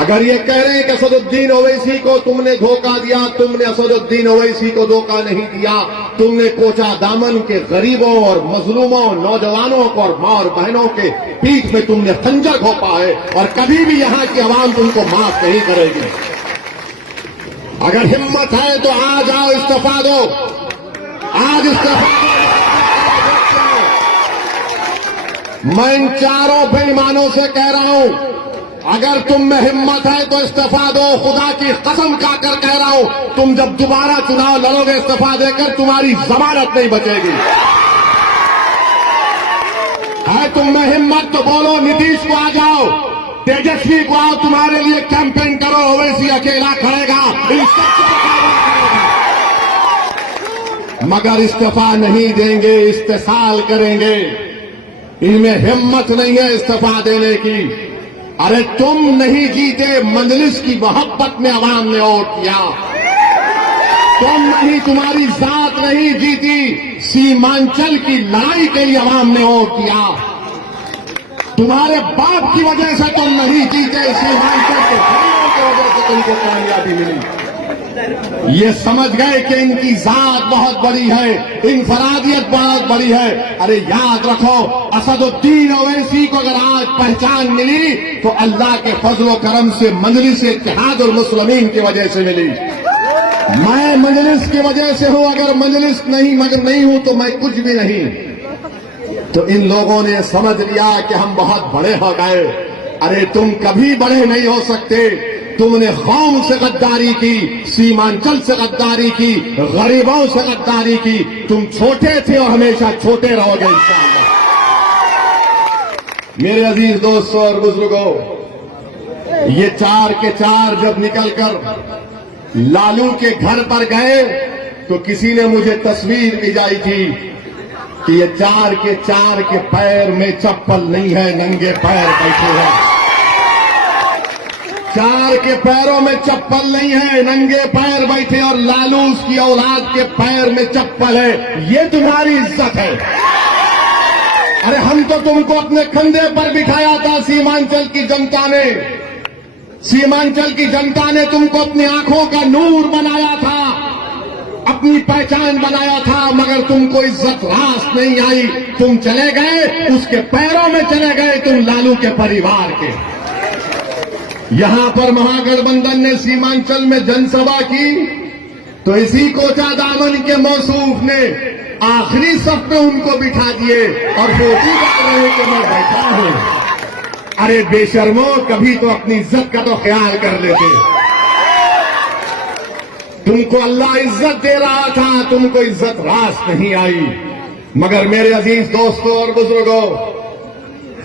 अगर ये कह रहे हैं कि असदुद्दीन ओवैसी को तुमने धोखा दिया, तुमने असदुद्दीन ओवैसी को धोखा नहीं दिया। तुमने कोचा दामन के गरीबों और मजलूमों, नौजवानों को और माँ और बहनों के पीठ में तुमने खंजर घोंपा है और कभी भी यहां की आवाम तुमको माफ नहीं करेगी। अगर हिम्मत है तो आज आओ, इस्तीफा दो, आज इस्तीफा दो। मैं इन चारों बेईमानों से कह रहा हूं, अगर तुम में हिम्मत है तो इस्तीफा दो। खुदा की कसम खाकर कह रहा हूं, तुम जब दोबारा चुनाव लड़ोगे इस्तीफा देकर, तुम्हारी जमानत नहीं बचेगी। है तुम में हिम्मत तो बोलो, नीतीश को आ जाओ, तेजस्वी को आओ, तुम्हारे लिए कैंपेन करो। ओवैसी अकेला खड़ेगा, इन सबसे मुकाबला करेगा। मगर इस्तीफा नहीं देंगे, इस्तेसाल करेंगे। इनमें हिम्मत नहीं है इस्तीफा देने की। अरे तुम नहीं जीते, मजलिस की मोहब्बत में अवाम ने वोट किया। तुम नहीं, तुम्हारी जात नहीं जीती, सीमांचल की लड़ाई के लिए अवाम ने वोट किया। तुम्हारे बाप की वजह से तुम नहीं जीते, सीमांचल के भाइयों की वजह से तुमको कामयाबी मिली। ये समझ गए कि इनकी जात बहुत बड़ी है, इनफरादियत बहुत बड़ी है। अरे याद रखो, असदुद्दीन ओवैसी को अगर आज पहचान मिली तो अल्लाह के फजलो करम से मजलिस इत्तेहादुल मुस्लिमीन की वजह से मिली। मैं मजलिस की वजह से हूं, अगर मजलिस नहीं हूं तो मैं कुछ भी नहीं। तो इन लोगों ने समझ लिया कि हम बहुत बड़े हो गए। अरे तुम कभी बड़े नहीं हो सकते। तुमने कौम से गद्दारी की, सीमांचल से गद्दारी की, गरीबों से गद्दारी की। तुम छोटे थे और हमेशा छोटे रहोगे इंशाअल्लाह। मेरे अजीज दोस्तों और बुजुर्गों, ये चार के चार जब निकलकर लालू के घर पर गए तो किसी ने मुझे तस्वीर भिजाई थी कि ये चार के पैर में चप्पल नहीं है, नंगे पैर बैठे हैं। चार के पैरों में चप्पल नहीं है, नंगे पैर बैठे, और लालू उसकी औलाद के पैर में चप्पल है। ये तुम्हारी इज्जत है। अरे हम तो तुमको अपने कंधे पर बिठाया था। सीमांचल की जनता ने, सीमांचल की जनता ने तुमको अपनी आंखों का नूर बनाया था, अपनी पहचान बनाया था, मगर तुमको इज्जत रास नहीं आई। तुम चले गए, उसके पैरों में चले गए, तुम लालू के परिवार के। यहां पर महागठबंधन ने सीमांचल में जनसभा की तो इसी कोचा दामन के मौसूफ ने आखिरी सफ पे उनको बिठा दिए और फोटो डाल रहे कि मैं बैठा हूं। अरे बेशर्मो, कभी तो अपनी इज्जत का तो ख्याल कर लेते। तुमको अल्लाह इज्जत दे रहा था, तुमको इज्जत रास नहीं आई। मगर मेरे अजीज दोस्तों और बुजुर्गों,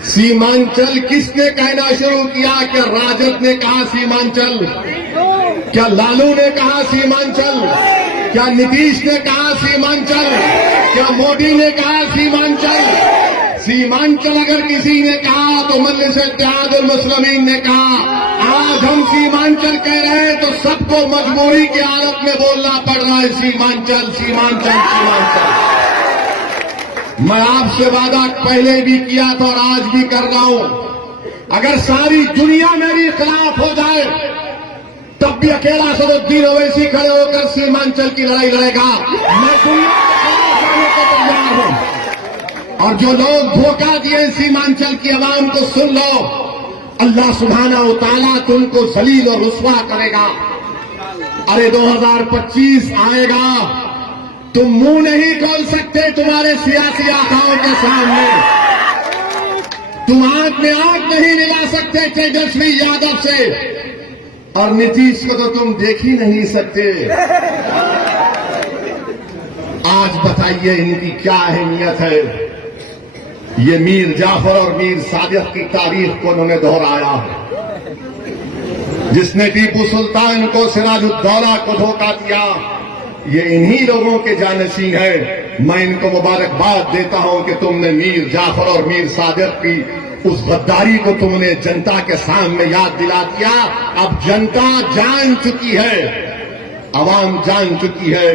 सीमांचल किसने कहना शुरू किया? क्या राजद ने कहा सीमांचल? क्या लालू ने कहा सीमांचल? क्या नीतीश ने कहा सीमांचल? क्या मोदी ने कहा सीमांचल? सीमांचल अगर किसी ने कहा तो मजलिस इत्तेहादुल मुस्लिमीन ने कहा। आज हम सीमांचल कह रहे हैं तो सबको मजबूरी की हालत में बोलना पड़ रहा है सीमांचल, सीमांचल, सीमांचल। मैं आपसे वादा पहले भी किया था और आज भी कर रहा हूं, अगर सारी दुनिया मेरी खिलाफ हो जाए तब भी अकेला असदुद्दीन ओवैसी खड़े होकर सीमांचल की लड़ाई लड़ेगा। मैं दुनिया के खिलाफ जाने को तैयार हूं। और जो लोग धोखा दिए सीमांचल की आवाम को, सुन लो, अल्लाह सुब्हाना व तआला तुमको जलील और रुस्वा करेगा। अरे 2025 आएगा, तुम मुंह नहीं खोल सकते तुम्हारे सियासी आकाओं के सामने। तुम आंख में आंख नहीं मिला सकते तेजस्वी यादव से, और नीतीश को तो तुम देख ही नहीं सकते। आज बताइए इनकी क्या अहमियत है। ये मीर जाफर और मीर सादिक की तारीख को उन्होंने दोहराया। जिसने टीपू सुल्तान को, सिराजुद्दौला को धोखा दिया, ये इन्हीं लोगों के जानशीन है। मैं इनको मुबारकबाद देता हूं कि तुमने मीर जाफर और मीर सादिक की उस गद्दारी को तुमने जनता के सामने याद दिला दिया। अब जनता जान चुकी है, अवाम जान चुकी है।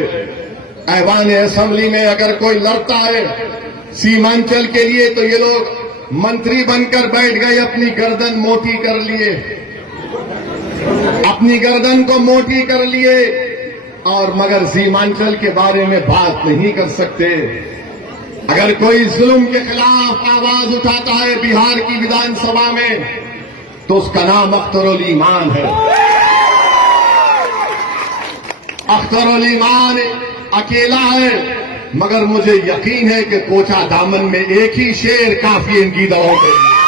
ऐवान असेंबली में अगर कोई लड़ता है सीमांचल के लिए तो ये लोग मंत्री बनकर बैठ गए, अपनी गर्दन मोटी कर लिए। अपनी गर्दन को मोटी कर लिए और मगर सीमांचल के बारे में बात नहीं कर सकते। अगर कोई जुल्म के खिलाफ आवाज उठाता है बिहार की विधानसभा में तो उसका नाम अख्तरुल ईमान है। अख्तरुल ईमान अकेला है, मगर मुझे यकीन है कि कोचा दामन में एक ही शेर काफी इनकी दड़ों के लिए।